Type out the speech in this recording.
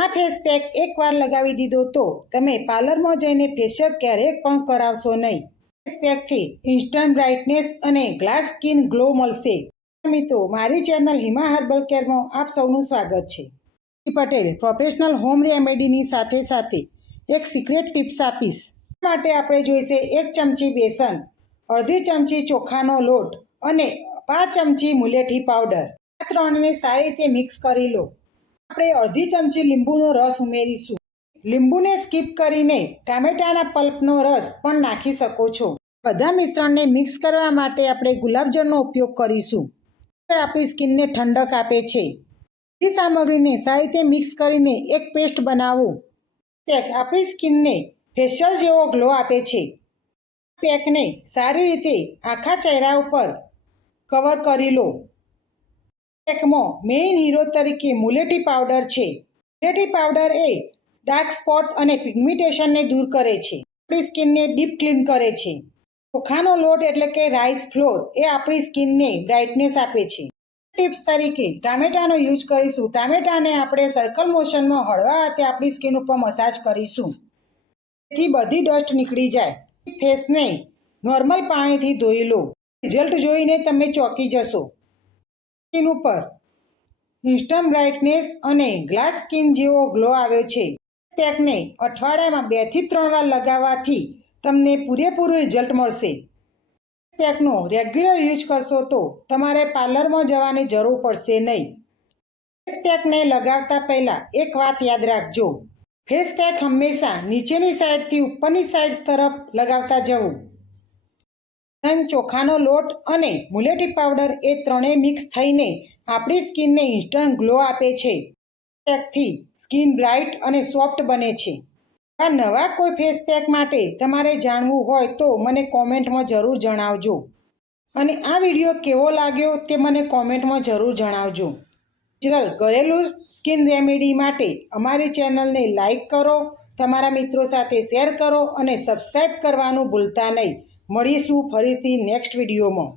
આ face pack એકવાર લગાવી દીધો તો તમે પાર્લરમાં જઈને ફેશિયલ ક્યારેક પણ કરાવશો નહીં. ફેસ પેકથી ઇન્સ્ટન્ટ બ્રાઇટનેસ અને ગ્લાસ સ્કિન ગ્લો મળશે. મિત્રો, મારી ચેનલ હિમા હર્બલ કેરમાં આપ સૌનું સ્વાગત છે. પટેલ પ્રોફેશનલ હોમ રેમેડીની સાથે સાથે એક સિક્રેટ ટિપ્સ આપીશ. આ માટે આપણે જોઈશે 1 ચમચી બેસન, અડધી ચમચી ચોખાનો લોટ અને 5 ચમચી મુલેઠી પાવડર. આ ત્રણને સારી રીતે મિક્સ કરી લો. આપણે અડધી ચમચી લીંબુનો રસ ઉમેરીશું. લીંબુને સ્કીપ કરીને ટામેટાના પલ્પનો રસ પણ નાખી શકો છો. બધા મિશ્રણને મિક્સ કરવા માટે આપણે ગુલાબજળનો ઉપયોગ કરીશું. આપણી સ્કિનને ઠંડક આપે છે. બધી સામગ્રીને સારી રીતે મિક્સ કરીને એક પેસ્ટ બનાવો. પેક આપણી સ્કિનને ફેશિયલ જેવો ગ્લો આપે છે. પેકને સારી રીતે આખા ચહેરા ઉપર કવર કરી લો. પેકમાં મેઇન હીરો તરીકે મુલેઠી પાવડર છે. મુલેઠી પાવડર એ ડાર્ક સ્પોટ અને પિગમેન્ટેશનને દૂર કરે છે. આપણી સ્કિનને ડીપ ક્લીન કરે છે. ચોખાનો લોટ એટલે કે રાઈસ ફ્લોર એ આપણી સ્કિનને બ્રાઇટનેસ આપે છે. ટિપ્સ તરીકે ટામેટાનો યુઝ કરીશું. ટામેટાને આપણે સર્કલ મોશનમાં હળવા હાથે આપણી સ્કિન ઉપર મસાજ કરીશું, જેથી બધી ડસ્ટ નીકળી જાય. ફેસને નોર્મલ પાણીથી ધોઈ લો. રિઝલ્ટ જોઈને તમે ચોંકી જશો. સ્કિન ઉપર ઇન્સ્ટન્ટ બ્રાઇટનેસ અને ગ્લાસ સ્કિન જેવો ગ્લો આવ્યો છે. પેકને અઠવાડિયામાં 2 થી 3 વાર લગાવવાથી તમને પૂરેપૂરું રિઝલ્ટ મળશે. પેકનો રેગ્યુલર યુઝ કરશો તો તમારે પાર્લરમાં જવાની જરૂર પડશે નહીં. ફેસ પેકને લગાવતા પહેલાં એક વાત યાદ રાખજો. ફેસ પેક હંમેશા નીચેની સાઈડથી ઉપરની સાઈડ તરફ લગાવતા જવું. ચોખાનો લોટ અને મુલેઠી પાવડર એ ત્રણેય મિક્સ થઈને આપણી સ્કિનને ઇન્સ્ટન્ટ ગ્લો આપે છે. પેકથી સ્કિન બ્રાઇટ અને સોફ્ટ બને છે. આ નવા કોઈ ફેસ પેક માટે તમારે જાણવું હોય તો મને કોમેન્ટમાં જરૂર જણાવજો. અને આ વિડીયો કેવો લાગ્યો તે મને કોમેન્ટમાં જરૂર જણાવજો. નેચરલ ઘરેલું સ્કિન રેમેડી માટે અમારી ચેનલને લાઈક કરો, તમારા મિત્રો સાથે શેર કરો અને સબસ્ક્રાઈબ કરવાનું ભૂલતા નહીં. મળીશું ફરીથી નેક્સ્ટ વિડીયોમાં.